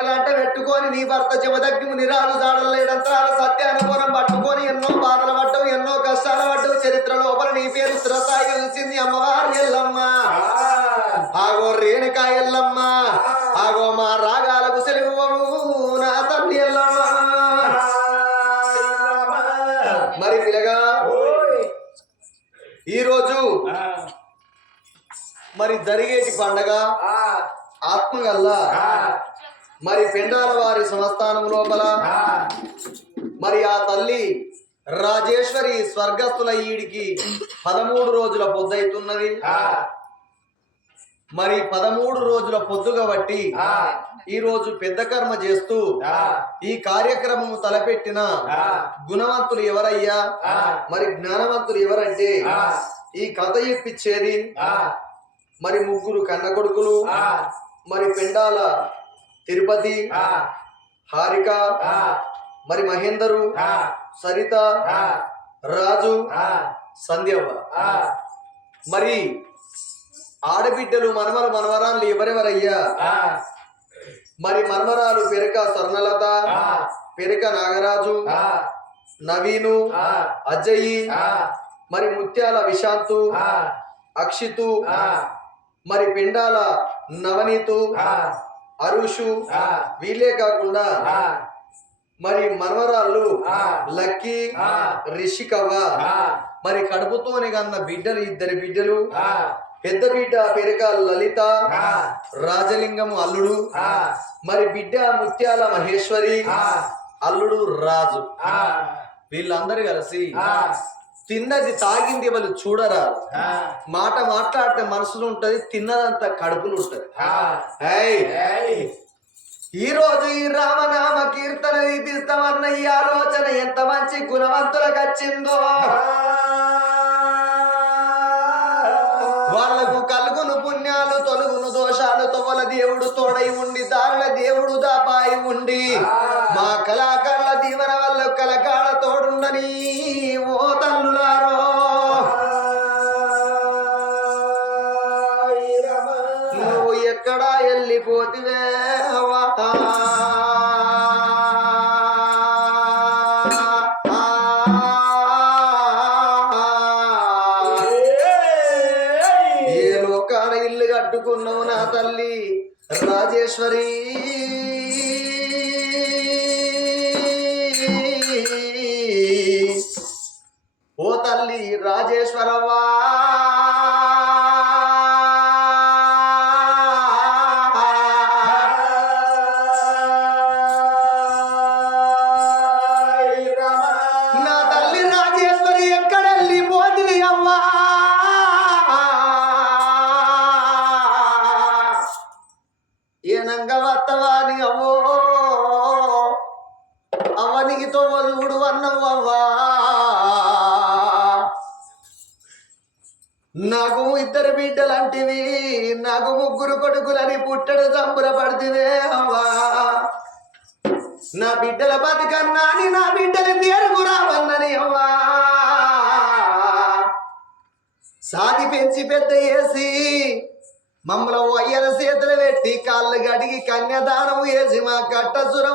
మట్టిలంట పెట్టుకొని నీ భర్త చెమదగ్గిము నిరాలు జాడలు లేడంతరాల సత్యానుభవం పట్టుకొని ఎన్నో బాధలు పడ్డవు ఎన్నో కష్టాలు పడ్డవు. చరిత్ర లోపల నీ పేరు స్థిరస్థాయి కలిసింది అమ్మవారు ఎల్లమ్మ. ఆగో రేణుకా ఎల్లమ్మ. ఆగో మా రాగాలకు సెలవు నా తల్లి ఎల్లమ్మ. మరి పిల్లగా ఈరోజు మరి జరిగేటి పండగ? ఆత్మగల్లా మరి పెండాల వారి సంస్థానం లోపల మరి ఆ తల్లి రాజేశ్వరి స్వర్గస్థుల ఈడికి పదమూడు రోజుల పొద్దైతున్నది మరి పదమూడు రోజుల పొద్దుగా బట్టి ఈ రోజు పెద్ద కర్మ చేస్తూ ఈ కార్యక్రమము తలపెట్టిన గుణవంతులు ఎవరయ్యా? మరి జ్ఞానవంతులు ఎవరంటే ఈ కథ ఇప్పించేది మరి ముగ్గురు కన్న కొడుకులు మరి పెండాల తిరుపతి హారిక మరి మహేందరు సరిత రాజు సంధ్యవ్వ. మరి ఆడబిడ్డలు మనమల మనవరాలు ఎవరెవరయ్యా? మరి మనమరాలు పెరక స్వర్ణలత పెరక నాగరాజు నవీను అజయి మరి ముత్యాల విశాంతు అక్షితు మరి పిండాల నవనీతు అరుషు వీళ్ళే కాకుండా మరి మనవరాళ్ళు లక్కీ రిషికవ్వ మరి కడుపుతోనే కన్న బిడ్డలు ఇద్దరు బిడ్డలు పెద్ద బిడ్డ పెరక లలిత రాజలింగము అల్లుడు మరి బిడ్డ ముత్యాల మహేశ్వరి అల్లుడు రాజు. వీళ్ళందరూ కలిసి తిన్నది తాగింది వాళ్ళు చూడరా? మాట మాట్లాడితే మనసులో ఉంటది తిన్నదంతా కడుపులు ఉంటది. ఈ రోజు ఈ రామనామ కీర్తన తీస్తామన్న ఈ ఆలోచన ఎంత మంచి గుణవంతులకు వచ్చిందో. వాళ్ళకు కలుగును పుణ్యాలు తొలుగును దోషాలు తొవల దేవుడు తోడై ఉండి దారుల దేవుడు దాపాయి ఉండి. మా కళాకారుల దీవెన వల్ల కలకాల తోడుండని. వెళ్ళిపోతివేవా నీతో చూడు అవ్వా. నాకు ఇద్దరు బిడ్డలంటివి నాకు ముగ్గురు కొడుకులని పుట్టడు సంబరపడితివే అవ్వా. నా బిడ్డల బతుకన్నా అని నా బిడ్డలు పేరుకు రావన్నని అవ్వా. సాది పెంచి పెద్ద వేసి మమ్మల్ని అయ్యల చేతులు పెట్టి కాళ్ళు కడిగి కన్యాదానం వేసి మా కట్ట సుర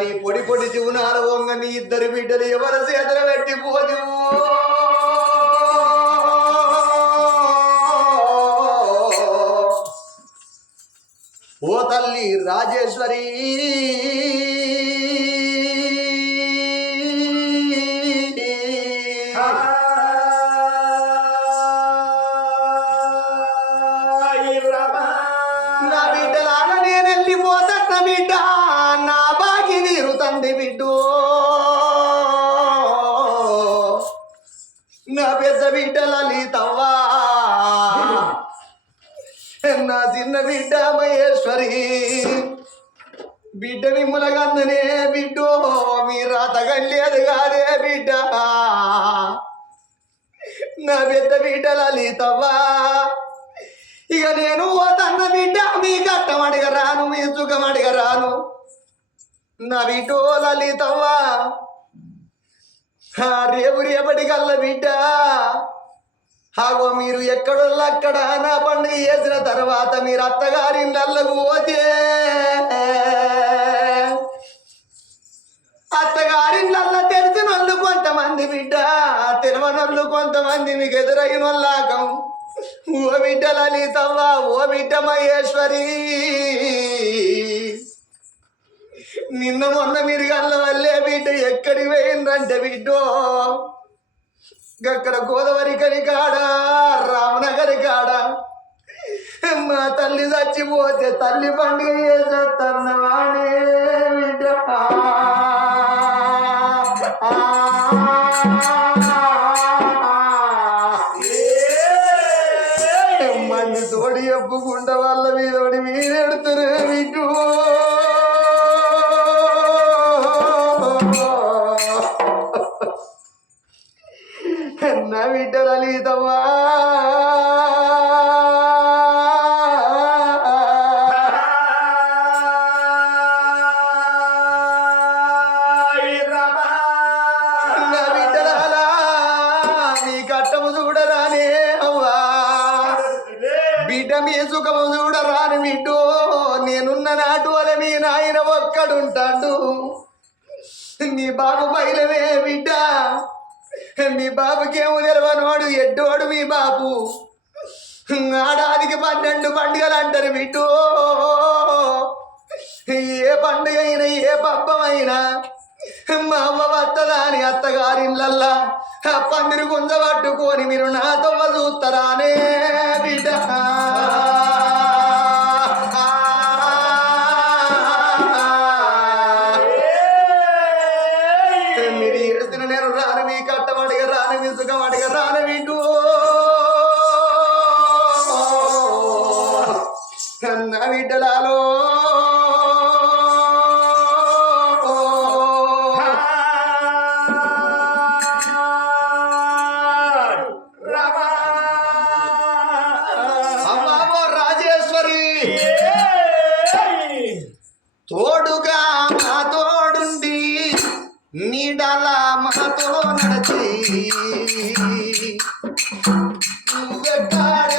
నీ పొడి పొడి జీవనాల వంగ నీ ఇద్దరు బిడ్డలు ఎవరి చేతులు పెట్టి పోదు ఓ తల్లి రాజేశ్వరి. బిడ్డ నా బాకి నీరు తండ్రి బిడ్డు. నా పెద్ద బిడ్డ లలితవ్వా. నా చిన్న బిడ్డ మహేశ్వరి. బిడ్డ మిమ్మలగన్ననే బిడ్డో మీ రాత కళ్ళేది కాదే బిడ్డ. నా పెద్ద బిడ్డ లలితవ్వా. ఇక నేను ఓ తన్న బిడ్డ మీ కట్టం అడగరాను మీ సుఖం అడగరాను. నా బిడ్డో లలితవ్వా రేపు రేపటి కల్ల బిడ్డ? హాగో మీరు ఎక్కడోళ్ళక్కడ నా పండుగ చేసిన తర్వాత మీరు అత్తగారి పోతే? అత్తగారి నల్ల తెలిసిన వాళ్ళు కొంతమంది బిడ్డ తెలియనోళ్ళు కొంతమంది మీకు ఎదురైన వాళ్ళాకం ఓ బిడ్డ లలితవ్వ ఓ బిడ్డ మహేశ్వరి నిన్న మొన్న మీరు గల్ల వల్లే బిడ్డ ఎక్కడికి పోయిందంటే బిడ్డో? గక్కడ గోదావరి కని కాడ రామనగరి కాడ. మా తల్లి చచ్చిపోతే తల్లి పండుగ చేసేస్తున్నావానే బిడ్డ. బాబు బయలవే బిడ్డ మీ బాబుకేమో వాడు ఎడ్డోడు మీ బాబు. ఆడాదికి పన్నెండు పండుగలు అంటారు బిడ్డు ఏ పండుగ అయినా ఏ పబ్బమైనా మా అమ్మ వత్తదా అని అత్తగారిళ్ళల్లా పందిరి గుంజ పట్టుకొని మీరు నా తోడుగా మా తోడుండి నీడల మాతో నడచి. నువ్వెక్కడ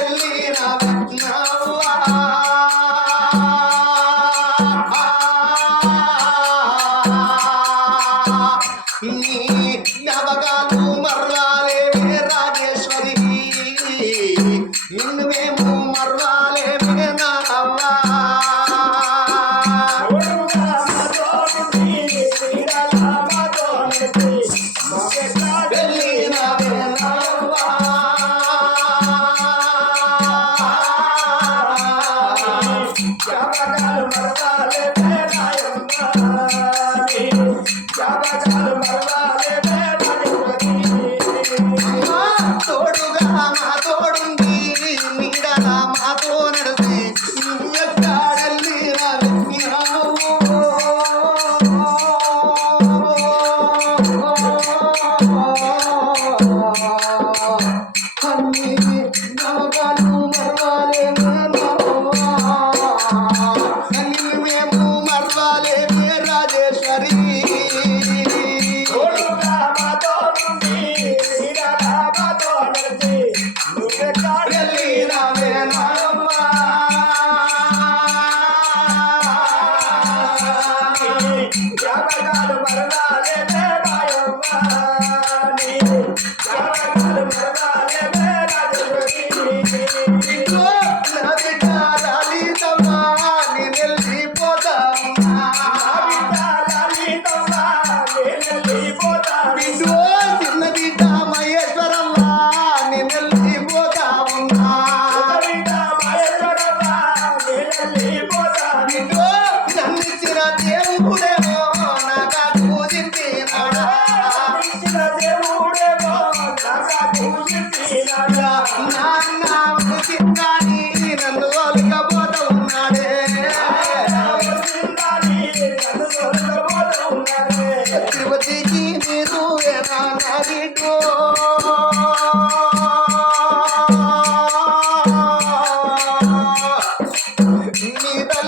నీ తల్లి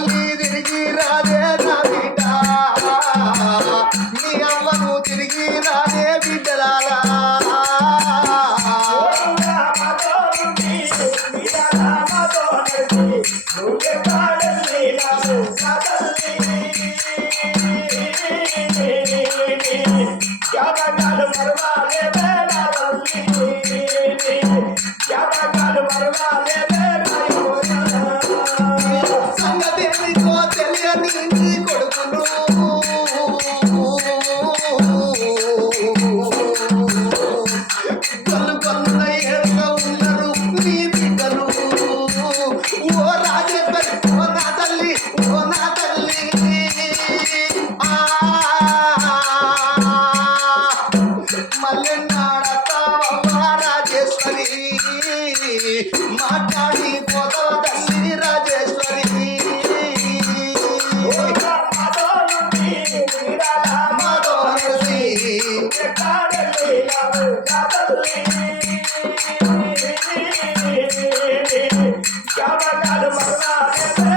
Yeah.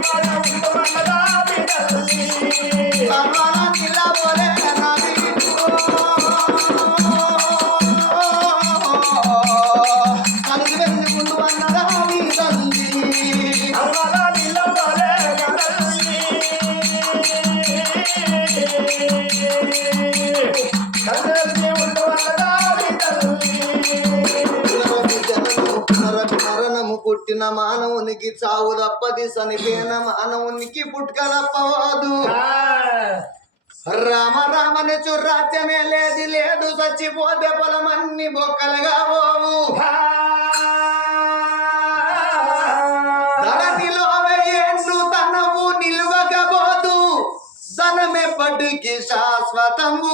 Bye. చచ్చిపోతే పొలమన్ని బొక్కలుగా పోవు. ఆ, ధరణిలో వెయ్యేండ్లు తనవు నిలువకపోదు ధనమెప్పటికి శాశ్వతము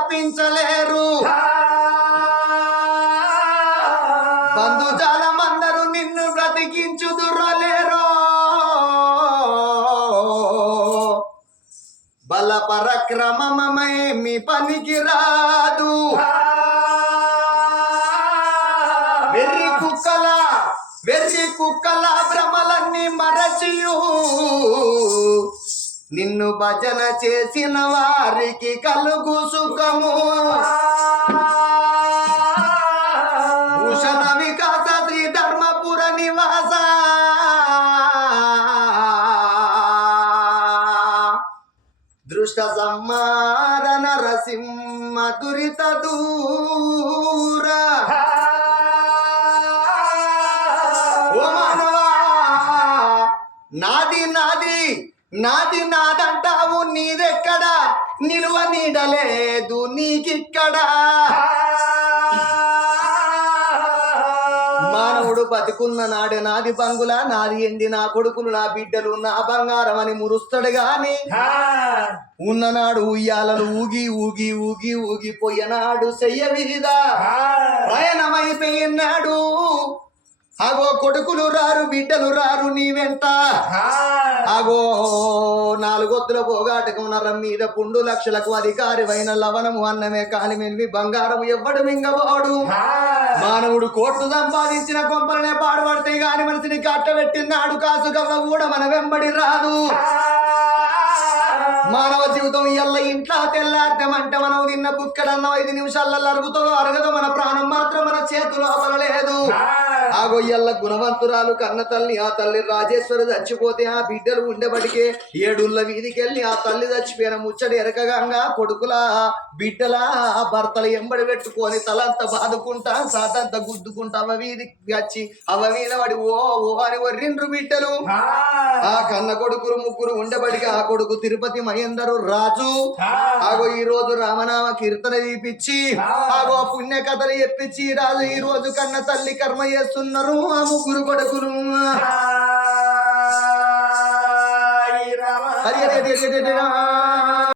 తప్పించలేరు. బంధుజాలమందరూ నిన్ను బ్రతికించుదురలేరో బల పరక్రమమై మీ పనికి రాదు నిన్ను భజన చేసిన వారికి కలుగు సుఖము. భూషణ వికాస శ్రీ ధర్మపుర నివాస. దృష్ట సంహార నరసింహ దురిత దూర. ఓ మానవా నాది నాది నాది నాదంటావు నీదెక్కడ? నిలువ నీడలేదు నీకిక్కడా. మానవుడు బతికున్న నాడు నాది బంగుల నాది ఎండి నా కొడుకులు నా బిడ్డలు నా బంగారం అని మురుస్తాడు గాని ఉన్ననాడు ఉయ్యాలలు ఊగి ఊగి ఊగి ఊగిపోయినాడు చెయ్య విరిదా ప్రయాణమైపోయినాడు అగో కొడుకులు రారు బిడ్డలు రారు నీ వెంట. అగో నాలుగొత్తుల పోగాటకం నరం మీద పుండు లక్షలకు అధికారివైన లవణము అన్నమే కాని మెల్వి బంగారం ఎవ్వడు మింగబోడు. మానవుడు కోట్లు సంపాదించిన కొంపలనే పాడుపడితే గాని మనిషిని కట్టబెట్టినాడు కాసు కవ్వ కూడా మన వెంబడి రాదు. మానవ జీవితం ఎల్ల ఇంట్లో తెల్లార్తమంటే మనం తిన్న బుక్కడన్న ఐదు నిమిషాలలో అరుగుతుందో అరగదో మన ప్రాణం మాత్రం మన చేతిలో లేదు ఆ. గొయ్యల్ల గుణవంతురాలు కన్న తల్లి ఆ తల్లి రాజేశ్వరి చచ్చిపోతే ఆ బిడ్డలు ఉండేబడికే ఏడుళ్ళ వీధికెళ్ళి ఆ తల్లి చచ్చిపోయిన ముచ్చడి ఎరకగంగా కొడుకుల బిడ్డల ఆ భర్తలు ఎంబడి పెట్టుకొని తలంతా బాదుకుంటా సాతంతా గుద్దుకుంటా అవ వీధికి వచ్చి అవ మీద పడి ఓ ఓ అని వర్రిండ్రు బిడ్డలు. ఆ కన్న కొడుకులు ముగ్గురు ఉండబడికి ఆ కొడుకు తిరుపతి మహేందరు రాజు. ఆగో ఈ రోజు రామనామ కీర్తన తీపిచ్చి ఆగో పుణ్య కథలు చెప్పించి ఈ రాజు ఈ రోజు కన్న తల్లి కర్మ చేస్తున్నారు ఆ ముగ్గురు కొడుకులు. హరి హరి.